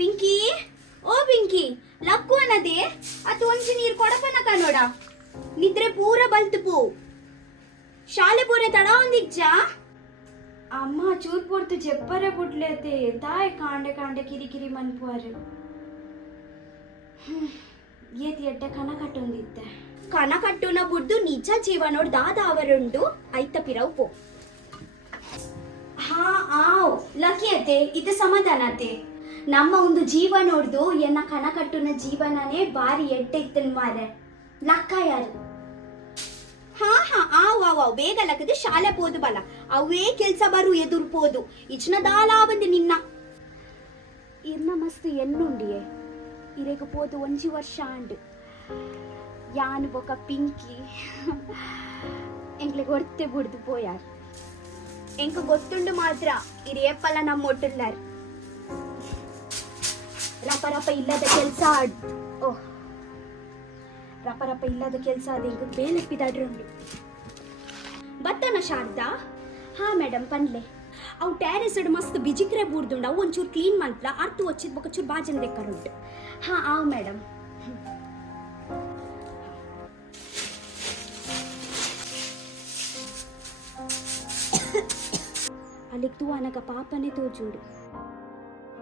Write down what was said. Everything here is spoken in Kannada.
ಪಿಂಕಿ, ಓ ಪಿಂಕಿ, ಲಕ್ಕು ಅನ್ನದೆ ಅದು ಒಂಜಿ ನೀರು ಕೊಡಪನ ಕನ್ನೋಡ ನಿದ್ರೆ ಪೂರ ಬಲ್ತು ಪೋ ಶಾಲೆ ಪೂರ ತಡ ಒಂದಿಜ್ಜ ಅಮ್ಮ ಚೂರ್ ಪೂರ್ತು ಜೆಪ್ಪರೆ ಬುಡ್ಲೇತೆ ತಾಯ್ ಕಾಂಡೆ ಕಾಂಡೆ ಕಿರಿ ಕಿರಿ ಮನ್ಪುವಾರು ಏತಿ ಎಡ್ಡೆ ಕನ ಕಟ್ಟೊಂದಿದ್ದೆ ಕನ ಕಟ್ಟುನ ಬುಡ್ದು ನಿಜ ಜೀವನೋಡ್ ದಾದ ಅವರುಂಡು ಐತ ಪಿರವು ಪೋ ಹಾ ಆವ್ ಲಕಿಯತೆ ಇದು ಸಮಾಧಾನತೆ ನಮ್ಮ ಒಂದು ಜೀವ ನೋಡ್ದು ಎನ್ನ ಕಣ ಕಟ್ಟುನ ಜೀವನನೇ ಬಾರಿ ಎಡ್ಡೆ ಇತ್ತನ್ ಮಾರೆ ಲಕ್ಕ ಯಾರು ಹಾ ಹಾ ಆವ್ ಆವ್ ಆವ್ ಬೇಗ ಲಕ್ಕದು ಶಾಲೆ ಪೋದು ಬಲ ಅವೇ ಕೆಲ್ಸ ಬರು ಎದುರು ಪೋದು ಇಚ್ನ ದಾಲ ಬಂದು ನಿನ್ನ ಇರ್ನ ಮಸ್ತ್ ಎನ್ನುಂಡಿಯೇ ಇರೆಗು ಪೋದು ಒಂಜಿ ವರ್ಷ ಆಂಡ್ ಯಾನು ಬೊಕ ಪಿಂಕಿ ಎಂಕ್ಲೆ ಗೊತ್ತೆ ಬುಡ್ದು ಪೋಯಾರ್ ಎಂಕ ಗೊತ್ತುಂಡು ಮಾತ್ರ ಇರೇಪಲ್ಲ ನಮ್ಮ ಒಟ್ಟುಲ್ಲಾರ್ ರಪ ರಪ ಇಲ್ಲದ ಕೆಲಸ ಓಹ್ ರಪ ರಪ ಇಲ್ಲದ ಕೆಲಸ ಅದು ಎಂಕ ಬೇಲೆಪ್ಪಿದಾಡ್ರುಂಡು ಬತ್ತನ ಶಾರದಾ ಹಾ ಮೇಡಮ್ ಪನ್ಲೆ ಅವು ಟ್ಯಾರೆಸ್ ಮಸ್ತ್ ಬಿಜಿಕ್ರೆ ಬೂರ್ದುಂಡು ಅವು ಒಂಚೂರು ಕ್ಲೀನ್ ಮನ್ಪ್ಲ ಅರ್ತು వచ్చిದ್ ಬೊಕ ಚೂರು ಬಾಜನ್ ದೆಕ್ಕರುಂಟು ಹಾ ಆವ್ ಮೇಡಮ್ ಅಲ್ಲಿಗೆ ತೂವನಗ ಪಾಪನೇ ತೋಜುಂಡು